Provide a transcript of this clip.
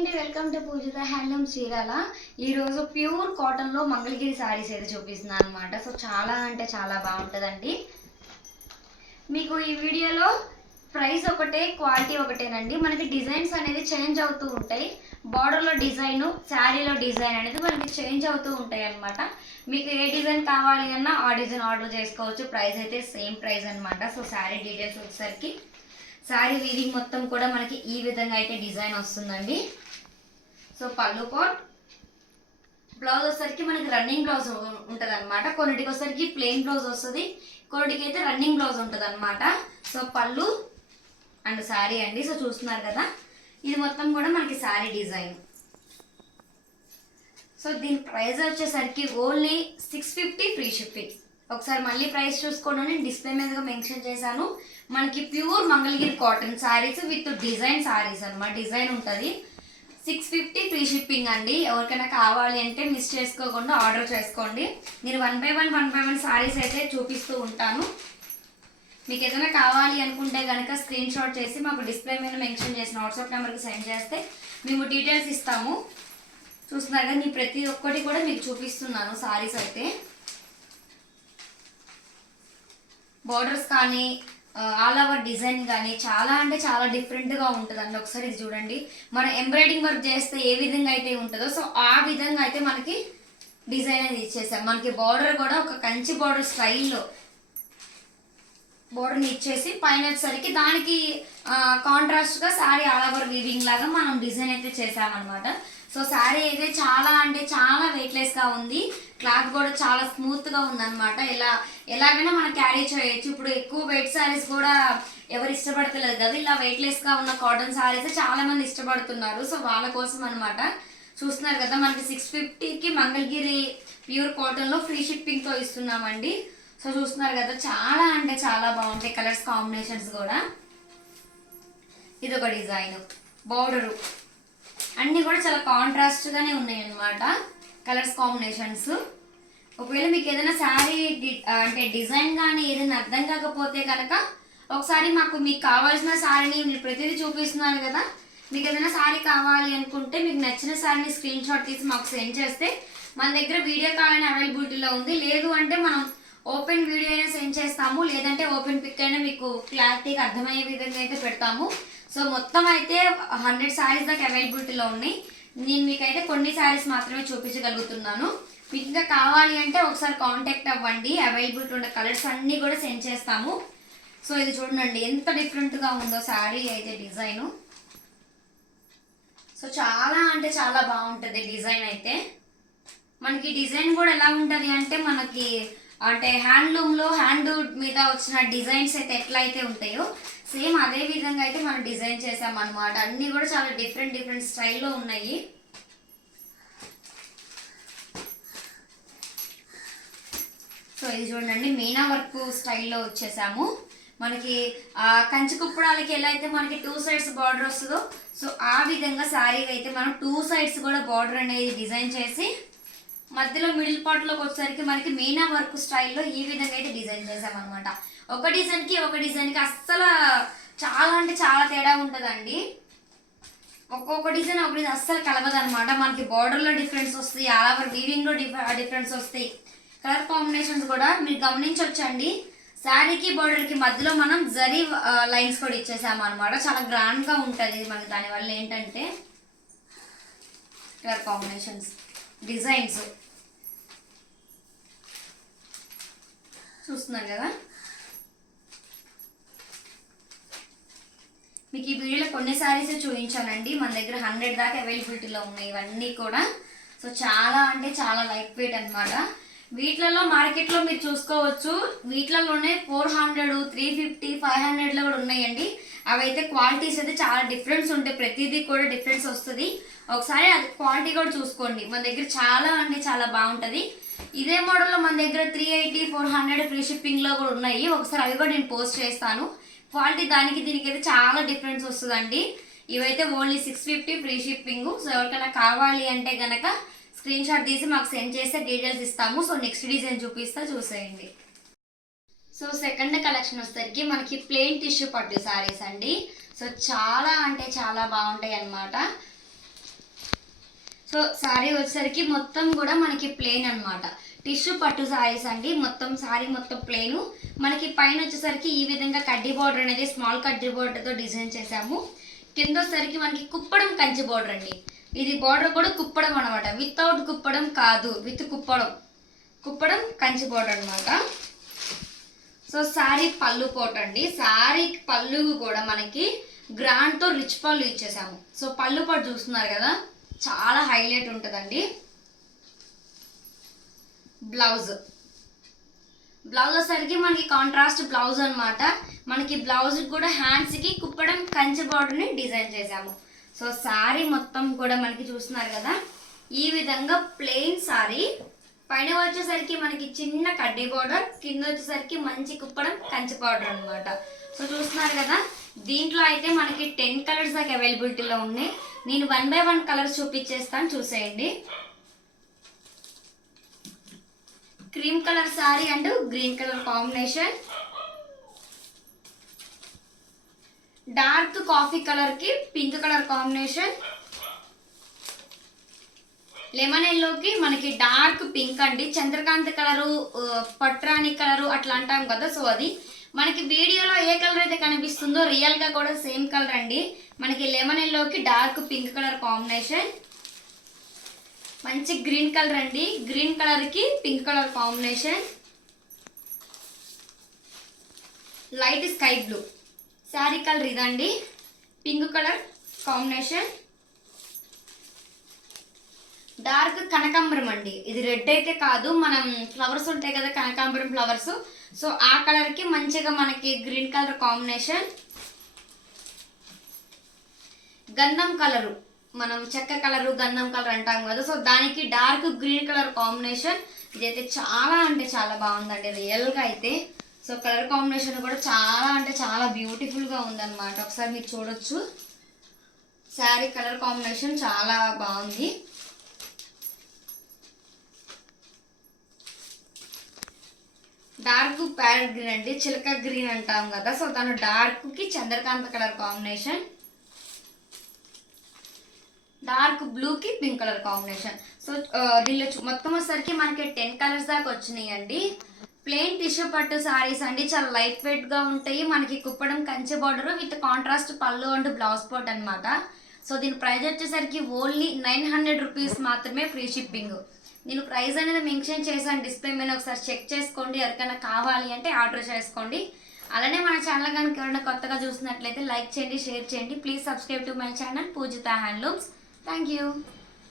అండి welcome to Pujitha handloom Chirala ఈరోజు pure కాటన్లో మంగళగిరి శారీస్ అయితే చూపిస్తున్నాను అనమాట సో చాలా అంటే చాలా బాగుంటుందండి. మీకు ఈ వీడియోలో ప్రైస్ ఒకటే క్వాలిటీ ఒకటేనండి. మనకి డిజైన్స్ అనేది చేంజ్ అవుతూ ఉంటాయి. బార్డర్లో డిజైన్ శారీలో డిజైన్ అనేది మనకి చేంజ్ అవుతూ ఉంటాయి అనమాట మీకు ఏ డిజైన్ కావాలి అన్నా ఆ డిజైన్ ఆర్డర్ చేసుకోవచ్చు. ప్రైస్ అయితే సేమ్ ప్రైస్ అనమాట సో శారీ డీటెయిల్స్ వచ్చేసరికి శారీ వీవింగ్ మొత్తం కూడా మనకి ఈ విధంగా అయితే డిజైన్ వస్తుందండి. సో పళ్ళు కోట్ బ్లౌజ్ వచ్చేసరికి మనకి రన్నింగ్ బ్లౌజ్ ఉంటుంది అనమాట కొన్నిటికి వచ్చేసరికి ప్లెయిన్ బ్లౌజ్ వస్తుంది. కొన్నిటికి అయితే రన్నింగ్ బ్లౌజ్ ఉంటుంది అనమాట సో పళ్ళు అండ్ శారీ అండి. సో చూస్తున్నారు కదా ఇది మొత్తం కూడా మనకి శారీ డిజైన్. సో దీని ప్రైస్ వచ్చేసరికి only six fifty free shipping. ఒకసారి మళ్ళీ ప్రైస్ చూసుకోండి నేను డిస్ప్లే మీదగా మెన్షన్ చేశాను. మనకి pure Mangalagiri cotton sarees with design sarees అనమాట డిజైన్ ఉంటుంది. సిక్స్ ఫిఫ్టీ ఫ్రీ షిప్పింగ్ అండి. ఎవరికైనా కావాలి అంటే మిస్ చేసుకోకుండా ఆర్డర్ చేసుకోండి. నేను one by one one by one sarees అయితే చూపిస్తూ ఉంటాను. మీకు ఏదైనా కావాలి అనుకుంటే కనుక స్క్రీన్ షాట్ చేసి మాకు డిస్ప్లే మీద మెన్షన్ చేసిన వాట్సాప్ నెంబర్కి సెండ్ చేస్తే మేము డీటెయిల్స్ ఇస్తాము. చూస్తున్నారు కదా నేను ప్రతి ఒక్కటి కూడా మీకు చూపిస్తున్నాను సారీస్ అయితే. బార్డర్స్ కానీ ఆల్ ఓవర్ డిజైన్ కానీ చాలా అంటే చాలా డిఫరెంట్గా ఉంటుందండి. ఒకసారి ఇది చూడండి. మనం ఎంబ్రాయిడింగ్ వర్క్ చేస్తే ఏ విధంగా అయితే ఉంటుందో సో ఆ విధంగా అయితే మనకి డిజైన్ అనేది ఇచ్చేసాం. మనకి బార్డర్ కూడా ఒక కంచి బార్డర్ స్టైల్లో బోర్డర్ని ఇచ్చేసి పైన వచ్చేసరికి దానికి కాంట్రాస్ట్గా శారీ ఆల్ ఓవర్ వీవింగ్ లాగా మనం డిజైన్ అయితే చేసామన్నమాట సో శారీ అయితే చాలా అంటే చాలా వెయిట్లెస్గా ఉంది. క్లాత్ కూడా చాలా స్మూత్గా ఉందన్నమాట. ఎలా ఎలాగైనా మనం క్యారీ చేయొచ్చు. ఇప్పుడు ఎక్కువ వెయిట్ శారీస్ కూడా ఎవరు ఇష్టపడతలేదు కదా. ఇలా వెయిట్లెస్గా ఉన్న కాటన్ శారీస్ చాలా మంది ఇష్టపడుతున్నారు. సో వాళ్ళ కోసం అనమాట చూస్తున్నారు కదా మనకి సిక్స్ ఫిఫ్టీకి మంగళగిరి ప్యూర్ కాటన్లో ఫ్రీ షిప్పింగ్తో ఇస్తున్నామండి. సో చూస్తున్నారు కదా చాలా అంటే చాలా బాగుంటాయి కలర్స్ కాంబినేషన్స్ కూడా. ఇది ఒక డిజైన్ బోర్డరు. అన్నీ కూడా చాలా కాంట్రాస్ట్గానే ఉన్నాయి అన్నమాట కలర్స్ కాంబినేషన్స్. ఒకవేళ మీకు ఏదైనా శారీ అంటే డిజైన్ కానీ ఏదైనా అర్థం కాకపోతే కనుక ఒకసారి మాకు మీకు కావాల్సిన శారీని మీరు ప్రతిదీ చూపిస్తున్నారు కదా. మీకు ఏదైనా శారీ కావాలి అనుకుంటే మీకు నచ్చిన శారీని స్క్రీన్ షాట్ తీసి మాకు సెండ్ చేస్తే మన దగ్గర వీడియో కాల్ అని అవైలబిలిటీలో ఉంది. లేదు అంటే మనం ఓపెన్ వీడియో అయినా సెండ్ చేస్తాము. లేదంటే ఓపెన్ పిక్ అయినా మీకు క్లారిటీగా అర్థమయ్యే విధంగా అయితే పెడతాము. సో మొత్తం అయితే హండ్రెడ్ శారీస్ దాకా అవైలబిలిటీలో ఉన్నాయి. నేను మీకైతే కొన్ని శారీస్ మాత్రమే చూపించగలుగుతున్నాను. మీకు ఇంకా కావాలి అంటే ఒకసారి కాంటాక్ట్ అవ్వండి. అవైలబిలిటీ ఉన్న కలర్స్ అన్నీ కూడా సెండ్ చేస్తాము. సో ఇది చూడండి. ఎంత డిఫరెంట్గా ఉందో శారీ అయితే డిజైను. సో చాలా అంటే చాలా బాగుంటుంది డిజైన్ అయితే. మనకి డిజైన్ కూడా ఎలా ఉంటుంది అంటే మనకి అంటే హ్యాండ్లూమ్లో హ్యాండ్ మీద వచ్చిన డిజైన్స్ అయితే ఎట్లా అయితే ఉంటాయో సేమ్ అదే విధంగా అయితే మనం డిజైన్ చేసామన్నమాట అన్నీ కూడా చాలా డిఫరెంట్ డిఫరెంట్ స్టైల్లో ఉన్నాయి. సో ఇది చూడండి మీనా వర్క్ స్టైల్లో వచ్చేసాము. మనకి కంచి కుప్పడాలకి ఎలా అయితే మనకి టూ సైడ్స్ బార్డర్ వస్తుందో సో ఆ విధంగా శారీకి అయితే మనం టూ సైడ్స్ కూడా బార్డర్ అనేది డిజైన్ చేసి మధ్యలో మిడిల్ పార్ట్లోకి వచ్చేసరికి మనకి మీనా వర్క్ స్టైల్లో ఈ విధంగా అయితే డిజైన్ చేసామన్నమాట ఒక డిజైన్కి ఒక డిజైన్కి అస్సలు చాలా అంటే చాలా తేడా ఉంటుందండి. ఒక్కొక్క డిజైన్ ఒక డిజైన్ అస్సలు కలవదనమాట మనకి బార్డర్లో డిఫరెన్స్ వస్తాయి ఆల్ ఓవర్ వీవింగ్లో డిఫరెన్స్ వస్తాయి. కలర్ కాంబినేషన్స్ కూడా మీరు గమనించవచ్చండి శారీకి బార్డర్కి మధ్యలో మనం జరీ లైన్స్ కూడా ఇచ్చేసాము అనమాట చాలా గ్రాండ్గా ఉంటుంది మనకి దానివల్ల ఏంటంటే కలర్ కాంబినేషన్స్ డిజైన్స్. చూస్తున్నారు కదా? మీకు ఈ వీడియోలో కొన్ని శారీస్ చూపించానండి. మన దగ్గర హండ్రెడ్ దాకా అవైలబిలిటీలో ఉన్నాయి. ఇవన్నీ కూడా. సో చాలా అంటే చాలా లైట్ వెయిట్ అనమాట వీటిలలో మార్కెట్లో మీరు చూసుకోవచ్చు. వీటిలలోనే four hundred three fifty five హండ్రెడ్లో కూడా ఉన్నాయండి. అవి అయితే క్వాలిటీస్ అయితే చాలా డిఫరెన్స్ ఉంటాయి. ప్రతిదీ కూడా డిఫరెన్స్ వస్తుంది. ఒకసారి అది క్వాలిటీ కూడా చూసుకోండి. మన దగ్గర చాలా అంటే చాలా బాగుంటుంది. ఇదే మోడల్లో మన దగ్గర three eighty four hundred free షిప్పింగ్లో కూడా ఉన్నాయి. ఒకసారి అవి కూడా నేను పోస్ట్ చేస్తాను. క్వాలిటీ దానికి దీనికి అయితే చాలా డిఫరెన్స్ వస్తుందండి. ఇవైతే only six fifty free shipping so ఎవరికైనా కావాలి అంటే కనుక స్క్రీన్ షాట్ తీసి మాకు సెండ్ చేస్తే డీటెయిల్స్ ఇస్తాము. సో నెక్స్ట్ డిజైన్ చూపిస్తా చూసేయండి. సో సెకండ్ కలెక్షన్ వచ్చేసరికి మనకి ప్లెయిన్ టిష్యూ పట్టు సారీస్ అండి. సో చాలా అంటే చాలా బాగుంటాయి అన్నమాట సో శారీ వచ్చేసరికి మొత్తం కూడా మనకి ప్లెయిన్ అనమాట టిష్యూ పట్టు శారీస్ అండి. మొత్తం శారీ మొత్తం ప్లెయిన్ మనకి పైన వచ్చేసరికి ఈ విధంగా కడ్డీ బార్డర్ అనేది స్మాల్ కడ్డీ బార్డర్తో డిజైన్ చేసాము కింద వచ్చేసరికి మనకి కుప్పడం కంచి బార్డర్ అండి. ఇది బార్డర్ కూడా కుప్పడం అనమాట వితౌట్ కుప్పడం కాదు. విత్ కుప్పడం. కుప్పడం కంచి బార్డర్ అనమాట సో శారీ పళ్ళు పోట అండి. శారీ పళ్ళు కూడా మనకి గ్రాండ్తో రిచ్ పళ్ళు ఇచ్చేసాము. సో పళ్ళు పాటు చూస్తున్నారు కదా? చాలా హైలైట్ ఉంటుందండి. బ్లౌజ్. బ్లౌజ్ వచ్చేసరికి మనకి కాంట్రాస్ట్ బ్లౌజ్ అన్నమాట. మనకి బ్లౌజ్ కూడా హ్యాండ్స్కి కుప్పడం కంచి బార్డర్ని డిజైన్ చేసాము సో శారీ మొత్తం కూడా మనకి చూస్తున్నారు కదా. ఈ విధంగా ప్లెయిన్ శారీ పైన వచ్చేసరికి మనకి చిన్న కడ్డీ బార్డర్ కింద వచ్చేసరికి మంచి కుప్పడం కంచి బార్డర్ అనమాట సో చూస్తున్నారు కదా దీంట్లో అయితే మనకి టెన్ కలర్స్ దాకా అవైలబిలిటీలో ఉన్నాయి. నేను వన్ బై వన్ కలర్స్ చూపించేస్తాను చూసేయండి. Cream colour saree and green colour combination dark coffee కలర్కి పింక్ కలర్ కాంబినేషన్ లెమన్ ఎల్లోకి మనకి డార్క్ పింక్ అండి. చంద్రకాంత్ కలరు ఆ, పట్రాని కలరు అట్లా అంటాం కదా సో అది మనకి వీడియోలో ఏ కలర్ అయితే కనిపిస్తుందో రియల్గా కూడా సేమ్ కలర్ అండి. మనకి లెమన్ ఎల్లోకి డార్క్ పింక్ కలర్ కాంబినేషన్ మంచి గ్రీన్ కలర్ అండి. గ్రీన్ కలర్కి pink colour combination light sky blue saree colour ఇదండి. పింక్ కలర్ కాంబినేషన్ డార్క్ కనకాంబరం అండి. ఇది రెడ్ అయితే కాదు. మనం ఫ్లవర్స్ ఉంటాయి కదా కనకాంబరం ఫ్లవర్స్ సో ఆ కలర్కి మంచిగా మనకి గ్రీన్ కలర్ కాంబినేషన్. గంధం కలరు. మనం చెక్క కలరు గంధం కలర్ అంటాం కదా. సో దానికి డార్క్ గ్రీన్ కలర్ కాంబినేషన్. ఇదైతే చాలా అంటే చాలా బాగుందండి రియల్గా అయితే. సో కలర్ కాంబినేషన్ కూడా చాలా అంటే చాలా బ్యూటిఫుల్గా ఉందన్నమాట. ఒకసారి మీరు చూడొచ్చు. శారీ కలర్ కాంబినేషన్ చాలా బాగుంది. డార్క్ ప్యారెట్ గ్రీన్ అండి చిలక గ్రీన్ అంటాం కదా. సో తను డార్క్కి చంద్రకాంత కలర్ కాంబినేషన్ డార్క్ బ్లూ కి పింక్ కలర్ కాంబినేషన్ సో దీనిలో మొత్తం వచ్చేసరికి మనకి టెన్ కలర్స్ దాకా వచ్చినాయి అండి ప్లెయిన్ టిష్యూ పట్టు సారీస్ అండి చాలా లైట్ వెయిట్గా ఉంటాయి. మనకి కుప్పడం కంచె బార్డర్ విత్ కాంట్రాస్ట్ పళ్ళు అండ్ బ్లౌజ్ పాట్ అనమాట సో దీని ప్రైస్ వచ్చేసరికి ఓన్లీ నైన్ హండ్రెడ్ రూపీస్ మాత్రమే ఫ్రీ షిప్పింగ్ నేను ప్రైస్ అనేది మెన్షన్ చేశాను డిస్ప్లే మీద ఒకసారి చెక్ చేసుకోండి ఎవరికైనా కావాలి అంటే ఆర్డర్ చేసుకోండి. అలానే మన ఛానల్ కనుక ఎవరైనా కొత్తగా చూసినట్లయితే లైక్ చేయండి షేర్ చేయండి. Please subscribe to my channel Pujitha handlooms. Thank you